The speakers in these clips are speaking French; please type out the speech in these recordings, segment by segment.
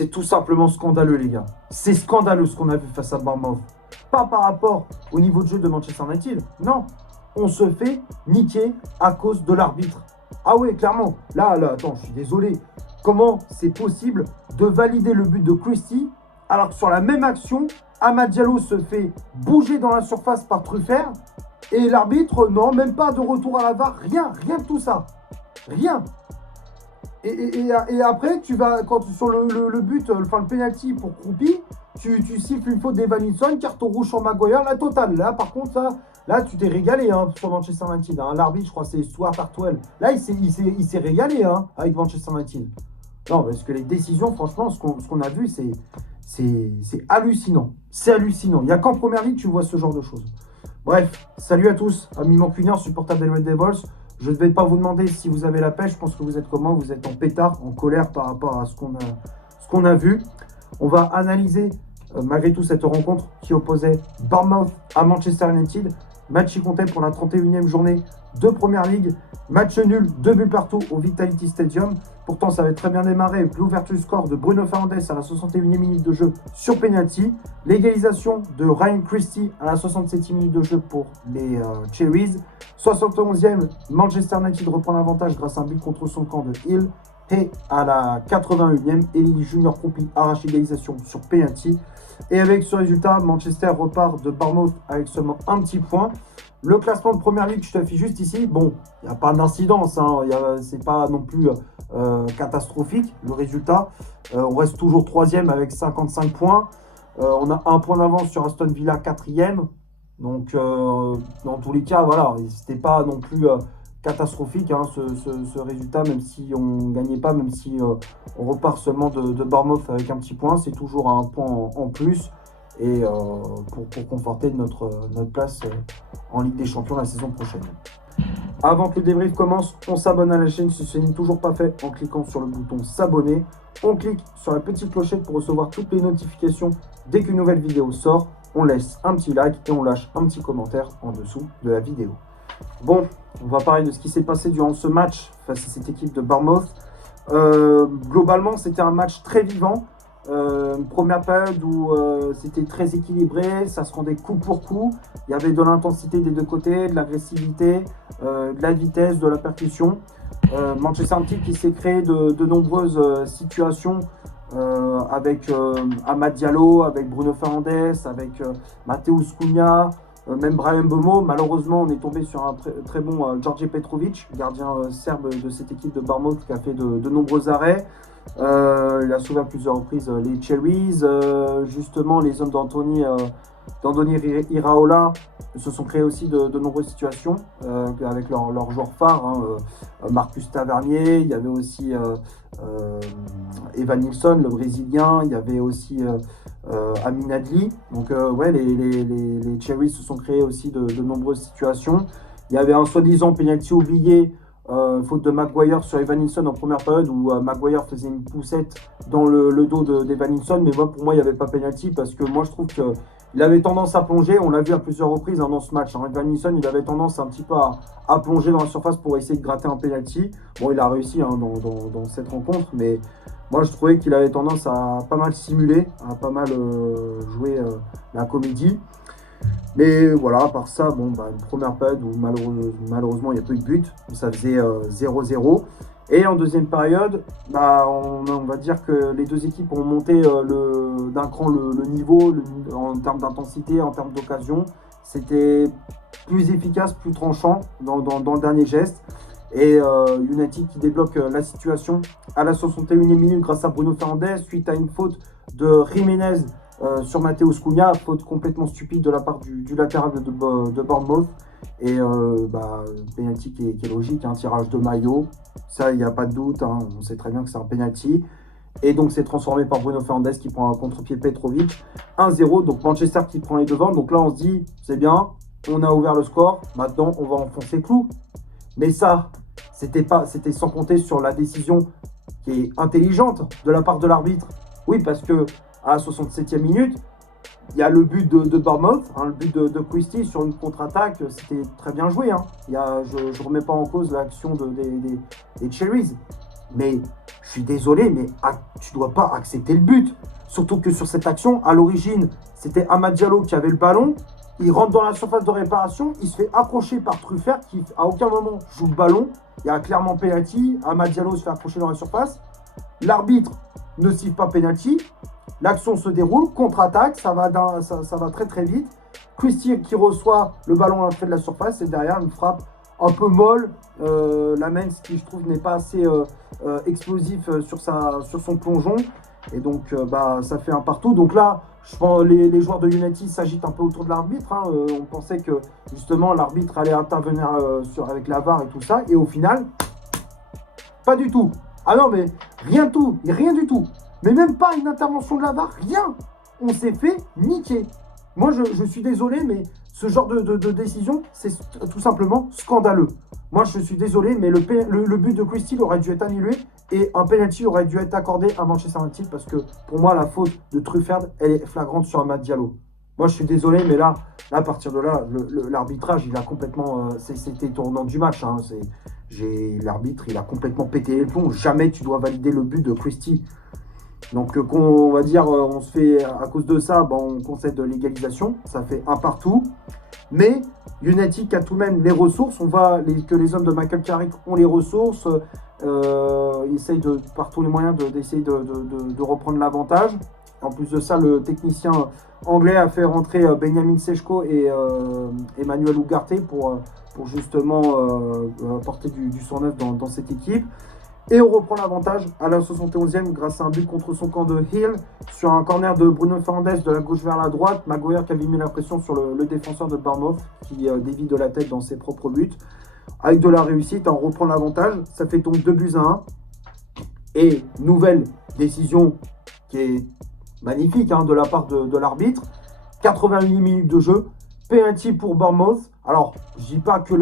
c'est tout simplement scandaleux, les gars. C'est scandaleux ce qu'on a vu face à Bournemouth. Pas par rapport au niveau de jeu de Manchester United. Non, on se fait niquer à cause de l'arbitre. Ah ouais, clairement. Là, attends, je suis désolé. Comment c'est possible de valider le but de Christie alors que sur la même action, Amad Diallo se fait bouger dans la surface par Truffert et l'arbitre, non, même pas de retour à la VAR, rien de tout ça. Rien. Et après, tu vas, quand sur le but, enfin le penalty pour Kroupi, tu siffles une faute d'Evanilson, carton rouge sur Maguire, la totale. Là, par contre, là tu t'es régalé hein, sur Manchester United. Hein. L'arbitre, je crois, c'est Stuart Hartwell. Là, il s'est régalé hein, avec Manchester United. Non, parce que les décisions, franchement, ce qu'on a vu, c'est hallucinant. C'est hallucinant. Il n'y a qu'en première ligue que tu vois ce genre de choses. Bref, salut à tous, amis mancuniens, supporters des Red Devils. Je ne vais pas vous demander si vous avez la pêche. Je pense que vous êtes comment? Vous êtes en pétard, en colère par rapport à ce qu'on a vu. On va analyser malgré tout cette rencontre qui opposait Bournemouth à Manchester United. Match qui comptait pour la 31e journée de Première Ligue. Match nul, 2 buts partout au Vitality Stadium. Pourtant, ça avait très bien démarré. L'ouverture du score de Bruno Fernandes à la 61e minute de jeu sur penalty. L'égalisation de Ryan Christie à la 67e minute de jeu pour les Cherries. 71e, Manchester United reprend l'avantage grâce à un but contre son camp de Hill. Et à la 81e, Eli Junior Kroupi arrache l'égalisation sur penalty. Et avec ce résultat, Manchester repart de Bournemouth avec seulement un petit point. Le classement de Première Ligue, je t'affiche juste ici. Bon, il n'y a pas d'incidence, hein, c'est pas non plus catastrophique le résultat. On reste toujours 3e avec 55 points. On a un point d'avance sur Aston Villa 4e. Donc, dans tous les cas, voilà, c'était pas non plus catastrophique hein, ce résultat, même si on ne gagnait pas, même si on repart seulement de Bournemouth avec un petit point. C'est toujours un point en plus. Et pour conforter notre place en Ligue des Champions la saison prochaine. Avant que le débrief commence, on s'abonne à la chaîne si ce n'est toujours pas fait en cliquant sur le bouton s'abonner. On clique sur la petite clochette pour recevoir toutes les notifications dès qu'une nouvelle vidéo sort. On laisse un petit like et on lâche un petit commentaire en dessous de la vidéo. Bon, on va parler de ce qui s'est passé durant ce match face à cette équipe de Bournemouth. Globalement, c'était un match très vivant. Une première période où c'était très équilibré, ça se rendait coup pour coup. Il y avait de l'intensité des deux côtés, de l'agressivité, de la vitesse, de la percussion. Manchester United qui s'est créé de nombreuses situations avec Amad Diallo, avec Bruno Fernandes, avec Mateusz Cunha, même Bryan Mbeumo. Malheureusement, on est tombé sur un très bon Djordje Petrovic, gardien serbe de cette équipe de Bournemouth qui a fait de nombreux arrêts. Il a sauvé à plusieurs reprises les Cherries. Justement, les hommes d'Andoni Iraola se sont créés aussi de nombreuses situations avec leurs joueurs phares. Hein, Marcus Tavernier, il y avait aussi Evanilson, le Brésilien, il y avait aussi Amin Adli. Donc ouais, les Cherries se sont créés aussi de nombreuses situations. Il y avait un soi-disant penalty oublié. Faute de Maguire sur Evanilson en première période où Maguire faisait une poussette dans le dos d'Evanilson, mais pour moi il n'y avait pas penalty parce que moi je trouve qu'il avait tendance à plonger, on l'a vu à plusieurs reprises hein, dans ce match. Hein. Evanilson il avait tendance un petit peu à plonger dans la surface pour essayer de gratter un penalty. Bon, il a réussi hein, dans cette rencontre, mais moi je trouvais qu'il avait tendance à pas mal simuler, à pas mal jouer la comédie. Mais voilà, à part ça, bon, une première période où malheureusement il n'y a pas eu de but, ça faisait 0-0. Et en deuxième période, on va dire que les deux équipes ont monté d'un cran le niveau en termes d'intensité, en termes d'occasion. C'était plus efficace, plus tranchant dans le dernier geste. Et United qui débloque la situation à la 61e minute grâce à Bruno Fernandes suite à une faute de Jiménez sur Mateusz Cunha, faute complètement stupide de la part du latéral de Bournemouth. Et penalty qui est logique, un tirage de maillot, ça il n'y a pas de doute, hein, on sait très bien que c'est un penalty. Et donc c'est transformé par Bruno Fernandes qui prend un contre-pied Petrovic, 1-0, donc Manchester qui prend les devants. Donc là on se dit, c'est bien, on a ouvert le score, maintenant on va enfoncer clou. Mais ça, c'était sans compter sur la décision qui est intelligente de la part de l'arbitre. Oui, parce que à la 67e minute, il y a le but de Bournemouth, hein, le but de Christie sur une contre-attaque, c'était très bien joué. Hein. Je ne remets pas en cause l'action des Cherries, mais je suis désolé, mais tu ne dois pas accepter le but. Surtout que sur cette action, à l'origine, c'était Amad Diallo qui avait le ballon. Il rentre dans la surface de réparation, il se fait accrocher par Truffert qui à aucun moment joue le ballon. Il y a clairement penalty. Amad Diallo se fait accrocher dans la surface. L'arbitre ne siffle pas penalty. L'action se déroule, contre-attaque, ça va très très vite. Christie qui reçoit le ballon à l'entrée de la surface et derrière une frappe un peu molle. Lamens qui je trouve n'est pas assez explosif sur son plongeon. Et donc ça fait un partout. Donc là, je pense les joueurs de United s'agitent un peu autour de l'arbitre. Hein. On pensait que justement l'arbitre allait intervenir avec la VAR et tout ça. Et au final, pas du tout. Ah non mais rien du tout. Mais même pas une intervention de la VAR, rien. On s'est fait niquer. Moi je suis désolé, mais ce genre de décision, c'est tout simplement scandaleux. Moi je suis désolé, mais le but de Christie aurait dû être annulé et un penalty aurait dû être accordé à Manchester United parce que pour moi la faute de Truffert, elle est flagrante sur Amad Diallo. Moi je suis désolé, mais là à partir de là, l'arbitrage il a complètement, c'était tournant du match. Hein, l'arbitre il a complètement pété les plombs. Jamais tu dois valider le but de Christie. Donc on va dire, on se fait, à cause de ça, on concède l'égalisation, ça fait un partout. Mais United qui a tout de même les ressources, on voit que les hommes de Michael Carrick ont les ressources, ils essayent par tous les moyens d'essayer de reprendre l'avantage. En plus de ça, le technicien anglais a fait rentrer Benjamin Sechko et Emmanuel Ugarte pour justement apporter du sang neuf dans cette équipe. Et on reprend l'avantage à la 71e grâce à un but contre son camp de Hill sur un corner de Bruno Fernandes de la gauche vers la droite. Maguire qui avait mis la pression sur le défenseur de Bournemouth qui dévie de la tête dans ses propres buts. Avec de la réussite, on reprend l'avantage. Ça fait donc 2-1. Et nouvelle décision qui est magnifique de la part de l'arbitre. 88 minutes de jeu. Penalty pour Bournemouth. Alors, je dis pas que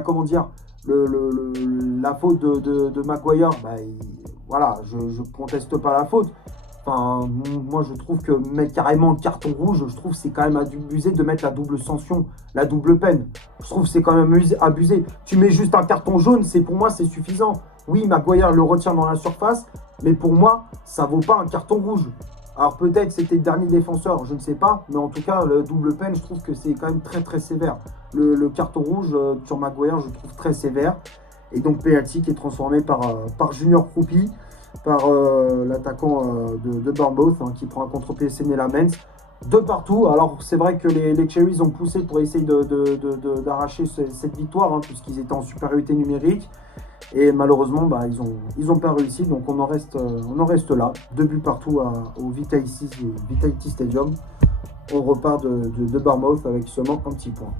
comment dire... la faute de Maguire, voilà, je ne conteste pas la faute. Enfin, moi je trouve que mettre carrément le carton rouge, je trouve que c'est quand même abusé de mettre la double sanction, la double peine. Je trouve que c'est quand même abusé. Tu mets juste un carton jaune, pour moi c'est suffisant. Oui, Maguire le retient dans la surface, mais pour moi, ça vaut pas un carton rouge. Alors peut-être c'était le dernier défenseur, je ne sais pas, mais en tout cas, le double peine, je trouve que c'est quand même très très sévère. Le carton rouge sur Maguire, je trouve très sévère. Et donc penalty qui est transformé par Junior Kroupi, par l'attaquant de Bournemouth, qui prend un contre-pied Séné Lamens. De partout. Alors c'est vrai que les Cherries ont poussé pour essayer d'arracher cette victoire, puisqu'ils étaient en supériorité numérique. Et malheureusement, ils ont pas réussi. Donc on en reste là. 2 buts partout au Vitality Stadium. On repart de Bournemouth avec seulement un petit point.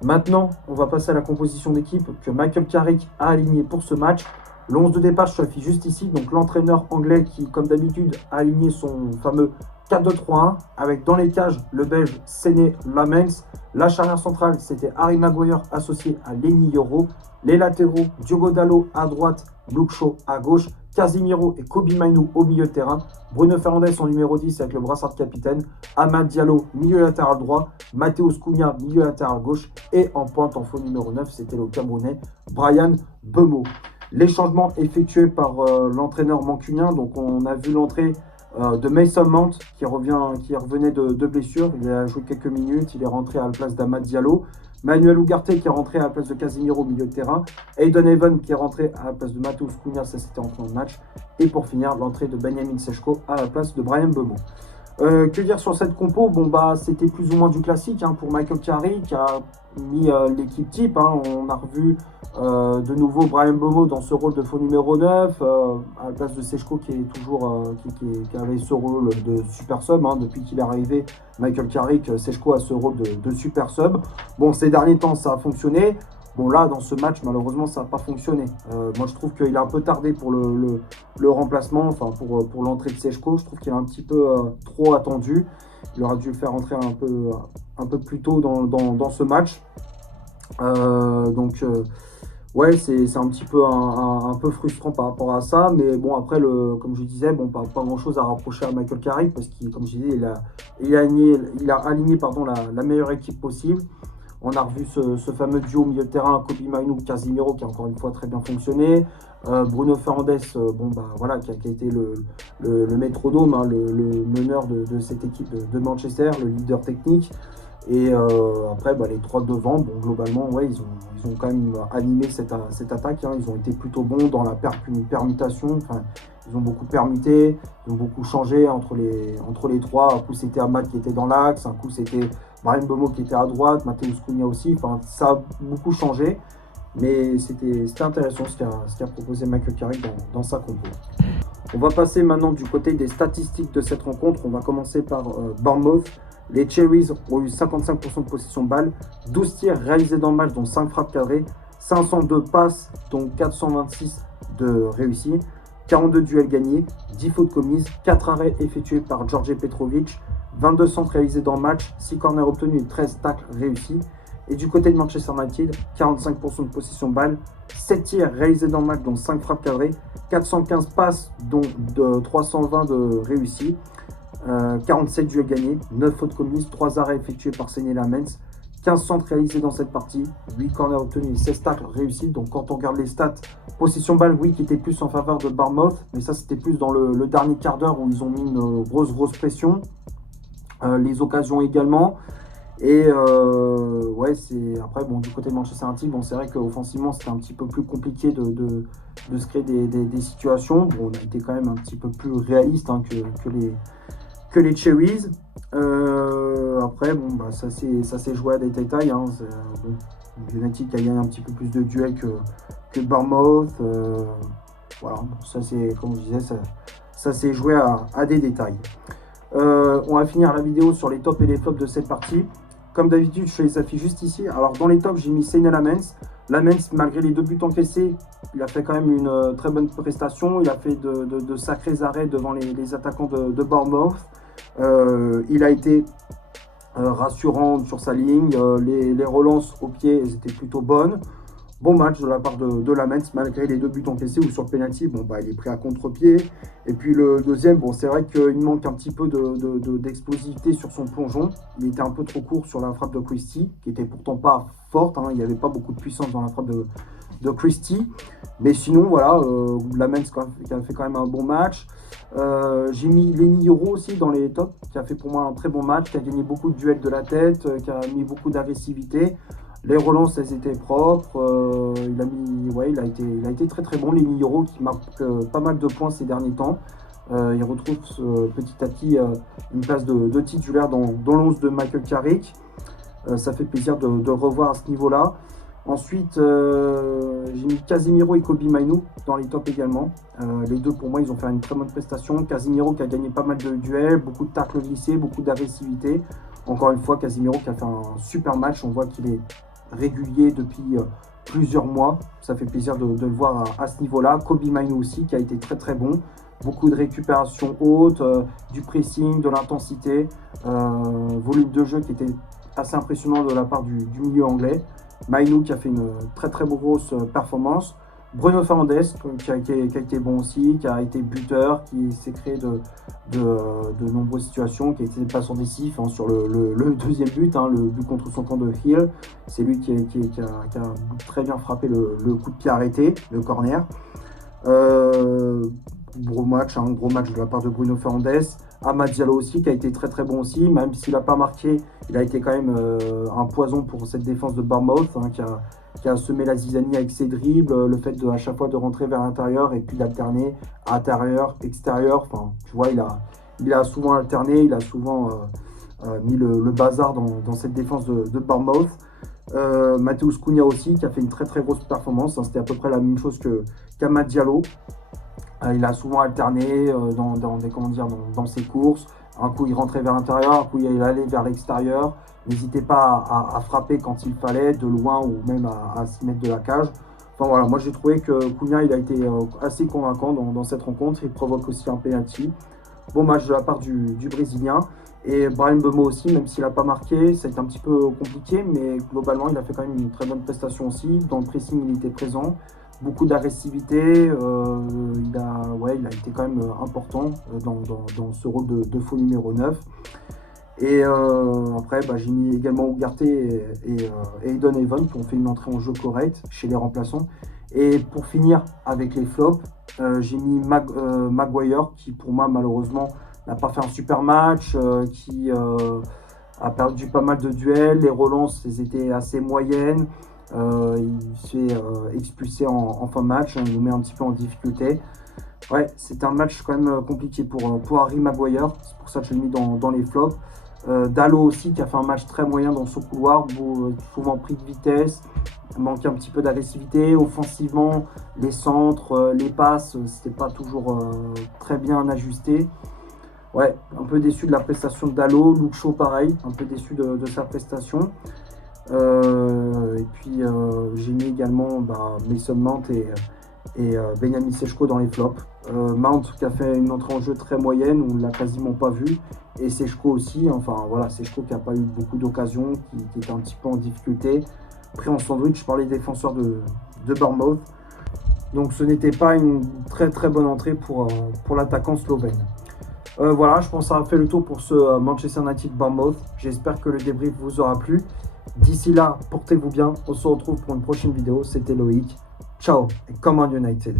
Maintenant, on va passer à la composition d'équipe que Michael Carrick a aligné pour ce match. Le 11 de départ, je l'affiche juste ici. Donc l'entraîneur anglais qui, comme d'habitude, a aligné son fameux 4-2-3-1 avec dans les cages le belge Séné Lamens. La charnière centrale, c'était Harry Maguire associé à Lenny Yoro. Les latéraux, Diogo Dalot à droite, Luke Shaw à gauche, Casemiro et Kobbie Mainoo au milieu de terrain, Bruno Fernandes en numéro 10 avec le brassard de capitaine, Amad Diallo milieu latéral droit, Matheus Cunha milieu latéral gauche et en pointe en faux numéro 9, c'était le Camerounais Bryan Mbeumo. Les changements effectués par l'entraîneur mancunien, donc on a vu l'entrée de Mason Mount qui revenait de blessure, il a joué quelques minutes, il est rentré à la place d'Amad Diallo. Manuel Ugarte qui est rentré à la place de Casemiro au milieu de terrain. Aiden Evan qui est rentré à la place de Matheus Cunha, ça c'était en fin de match. Et pour finir, l'entrée de Benjamin Sechko à la place de Bryan Mbeumo. Que dire sur cette compo? C'était plus ou moins du classique pour Michael Carrick qui a mis l'équipe type. On a revu de nouveau Bryan Mbeumo dans ce rôle de faux numéro 9 à la place de Sechko qui est toujours qui avait ce rôle de super sub depuis qu'il est arrivé. Michael Carrick, Sechko a ce rôle de super sub. Bon, ces derniers temps ça a fonctionné. Bon là dans ce match malheureusement ça n'a pas fonctionné. Moi je trouve qu'il a un peu tardé pour le remplacement, pour l'entrée de Sechko. Je trouve qu'il est un petit peu trop attendu. Il aurait dû le faire entrer un peu plus tôt dans ce match. Ouais, c'est un petit peu un peu frustrant par rapport à ça, mais bon après comme je disais, pas grand chose à rapprocher à Michael Carrick parce qu'il, comme je disais, il a aligné la meilleure équipe possible. On a revu ce fameux duo au milieu de terrain, Kobe Mainoo, Casemiro, qui a encore une fois très bien fonctionné. Bruno Fernandes, voilà, qui a été le métronome, hein, le meneur de cette équipe de Manchester, le leader technique. Et après, les trois devant, globalement, ouais, ils ont quand même animé cette attaque. Hein. Ils ont été plutôt bons dans la permutation. Enfin, ils ont beaucoup permuté, ils ont beaucoup changé entre les trois. Un coup, c'était Amad qui était dans l'axe, un coup, c'était Brahim Mbeumo qui était à droite, Matheus Cunha aussi. Enfin, ça a beaucoup changé. Mais c'était intéressant ce qu'a proposé Michael Carrick dans sa compo. On va passer maintenant du côté des statistiques de cette rencontre. On va commencer par Bournemouth. Les Cherries ont eu 55% de possession de balle, 12 tirs réalisés dans le match, dont 5 frappes cadrées, 502 passes, dont 426 de réussis, 42 duels gagnés, 10 fautes commises, 4 arrêts effectués par George Petrovic, 22 centres réalisés dans le match, 6 corners obtenus et 13 tacles réussis. Et du côté de Manchester United, 45% de possession de balle, 7 tirs réalisés dans le match, dont 5 frappes cadrées, 415 passes, dont 320 de réussis, 47 duels gagnés, 9 fautes commises, 3 arrêts effectués par Seny Lamens, 15 centres réalisés dans cette partie, 8 corners obtenus et 16 tacles réussis. Donc quand on regarde les stats, possession de balle, oui, qui était plus en faveur de Bournemouth, mais ça c'était plus dans le dernier quart d'heure où ils ont mis une grosse pression. Les occasions également. Et ouais, après, du côté de Manchester United, c'est vrai qu'offensivement, c'était un petit peu plus compliqué de se créer des situations. On a été quand même un petit peu plus réaliste, hein, que les Cherries. Après, ça s'est joué à des détails. Hein. United qui a gagné un petit peu plus de duels que Bournemouth. Voilà, ça c'est, comme je disais, ça s'est joué à des détails. On va finir la vidéo sur les tops et les flops de cette partie. Comme d'habitude, je fais les affiches juste ici. Alors dans les tops, j'ai mis Seny Lamens. Lamens, malgré les 2 buts encaissés, il a fait quand même une très bonne prestation. Il a fait de sacrés arrêts devant les attaquants de Bournemouth. Il a été rassurant sur sa ligne. Les relances au pied, elles étaient plutôt bonnes. Bon match de la part de Lamens, malgré les 2 buts encaissés, ou sur le penalty, il est pris à contre-pied. Et puis le deuxième, c'est vrai qu'il manque un petit peu d'explosivité sur son plongeon. Il était un peu trop court sur la frappe de Christie, qui était pourtant pas forte. Hein. Il n'y avait pas beaucoup de puissance dans la frappe de Christie. Mais sinon, voilà, Lamens qui a fait quand même un bon match. J'ai mis Leny Yoro aussi dans les tops, qui a fait pour moi un très bon match, qui a gagné beaucoup de duels de la tête, qui a mis beaucoup d'agressivité. Les relances, elles étaient propres. Il a été très bon. Leny Yoro qui marque pas mal de points ces derniers temps. Il retrouve petit à petit une place de titulaire dans l'11 de Michael Carrick. Ça fait plaisir de le revoir à ce niveau-là. Ensuite, j'ai mis Casemiro et Kobe Mainoo dans les tops également. Les deux, pour moi, ils ont fait une très bonne prestation. Casemiro qui a gagné pas mal de duels, beaucoup de tacles glissés, beaucoup d'agressivité. Encore une fois, Casemiro qui a fait un super match. On voit qu'il est régulier depuis plusieurs mois. Ça fait plaisir de le voir à ce niveau-là. Kobe Mainoo aussi qui a été très bon. Beaucoup de récupération haute, du pressing, de l'intensité, volume de jeu qui était assez impressionnant de la part du milieu anglais. Mainoo qui a fait une très grosse performance. Bruno Fernandes qui a été bon aussi, qui a été buteur, qui s'est créé de nombreuses situations, qui a été passant décisif hein, sur le deuxième but, hein, le but contre son camp de Hill. C'est lui qui a très bien frappé le coup de pied arrêté, le corner. Gros match de la part de Bruno Fernandes. Amad Diallo aussi qui a été très bon aussi, même s'il n'a pas marqué, il a été quand même un poison pour cette défense de Bournemouth hein, qui a semé la zizanie avec ses dribbles, le fait à chaque fois de rentrer vers l'intérieur et puis d'alterner intérieur, extérieur. Enfin, tu vois, il a souvent alterné, il a souvent mis le bazar dans cette défense de Bournemouth. Matheus Cunha aussi qui a fait une très grosse performance, hein, c'était à peu près la même chose qu'Amad Diallo. Il a souvent alterné dans ses courses. Un coup, il rentrait vers l'intérieur, un coup, il allait vers l'extérieur. N'hésitez pas à frapper quand il fallait, de loin ou même à 6 mètres de la cage. Enfin voilà, moi j'ai trouvé que Cunha il a été assez convaincant dans cette rencontre. Il provoque aussi un penalty. Bon match de la part du Brésilien. Et Brahim Mbeumo aussi, même s'il n'a pas marqué, ça a été un petit peu compliqué, mais globalement, il a fait quand même une très bonne prestation aussi. Dans le pressing, il était présent. Beaucoup d'agressivité, il a été quand même important dans ce rôle de faux numéro 9. Et après, j'ai mis également Ugarte et Eden Evan qui ont fait une entrée en jeu correcte chez les remplaçants. Et pour finir avec les flops, j'ai mis Maguire qui pour moi malheureusement n'a pas fait un super match, qui a perdu pas mal de duels, les relances elles étaient assez moyennes, il s'est expulsé en fin de match, il nous met un petit peu en difficulté. Ouais, c'était un match quand même compliqué pour Harry Maguire, c'est pour ça que je l'ai mis dans les flops. Dalot aussi qui a fait un match très moyen dans son couloir, souvent pris de vitesse, manquait un petit peu d'agressivité. Offensivement, les centres, les passes, c'était pas toujours très bien ajusté. Ouais, un peu déçu de la prestation de Dalot. Luke Shaw pareil, un peu déçu de sa prestation. Et puis j'ai mis également Mason Mount et Benjamin Sechko dans les flops. Mount qui a fait une entrée en jeu très moyenne, on ne l'a quasiment pas vu. Et Sechko aussi, enfin voilà, Sechko qui n'a pas eu beaucoup d'occasions, qui était un petit peu en difficulté. Pris en sandwich par les défenseurs de Bournemouth. Donc ce n'était pas une très très bonne entrée pour l'attaquant slovène. Voilà, je pense que ça a fait le tour pour ce Manchester United Bournemouth. J'espère que le débrief vous aura plu. D'ici là, portez-vous bien. On se retrouve pour une prochaine vidéo. C'était Loïc. Ciao et come on United.